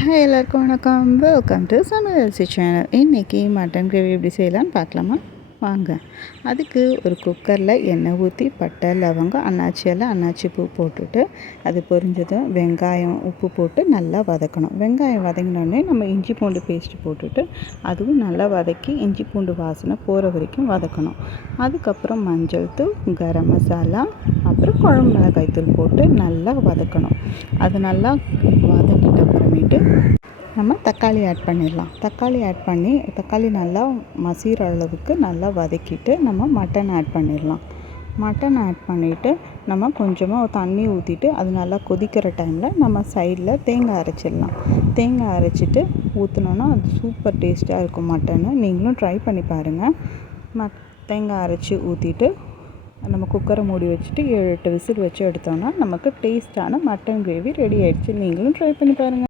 Hi எல்லாருக்கும் வணக்கம். Welcome to சமையல்சி சேனல். இன்றைக்கி மட்டன் கிரேவி எப்படி செய்யலான்னு பார்க்கலாமா? வாங்க. அதுக்கு ஒரு குக்கரில் எண்ணெய் ஊற்றி பட்டை, லவங்கம், அன்னாச்சி இலை, அன்னாச்சி பூ போட்டுட்டு அது பொரிஞ்சதும் வெங்காயம், உப்பு போட்டு நல்லா வதக்கணும். வெங்காயம் வதங்கினோடனே நம்ம இஞ்சி பூண்டு பேஸ்ட்டு போட்டுட்டு அதுவும் நல்லா வதக்கி இஞ்சி பூண்டு வாசனை போகிற வரைக்கும் வதக்கணும். அதுக்கப்புறம் மஞ்சள் தூள், கரம் மசாலா, அப்புறம் குழம்பு மிளகாய் தூள் போட்டு நல்லா வதக்கணும். அது நல்லா வதக்கிட்ட அப்புறமேட்டு நம்ம தக்காளி ஆட் பண்ணிடலாம். தக்காளி நல்லா மசிகிற அளவுக்கு நல்லா வதக்கிட்டு நம்ம மட்டன் ஆட் பண்ணிடலாம். மட்டன் ஆட் பண்ணிவிட்டு நம்ம கொஞ்சமாக தண்ணி ஊற்றிட்டு அது நல்லா கொதிக்கிற டைமில் நம்ம சைடில் தேங்காய் அரைச்சிடலாம். தேங்காய் அரைச்சிட்டு ஊற்றினோன்னா அது சூப்பர் டேஸ்ட்டாக இருக்கும் மட்டனு. நீங்களும் ட்ரை பண்ணி பாருங்கள். தேங்காய் அரைச்சி ஊற்றிட்டு நம்ம குக்கரை மூடி வச்சுட்டு 7-8 விசில் வச்சு எடுத்தோன்னா நமக்கு டேஸ்ட்டான மட்டன் கிரேவி ரெடி ஆகிடுச்சு. நீங்களும் ட்ரை பண்ணி பாருங்கள்.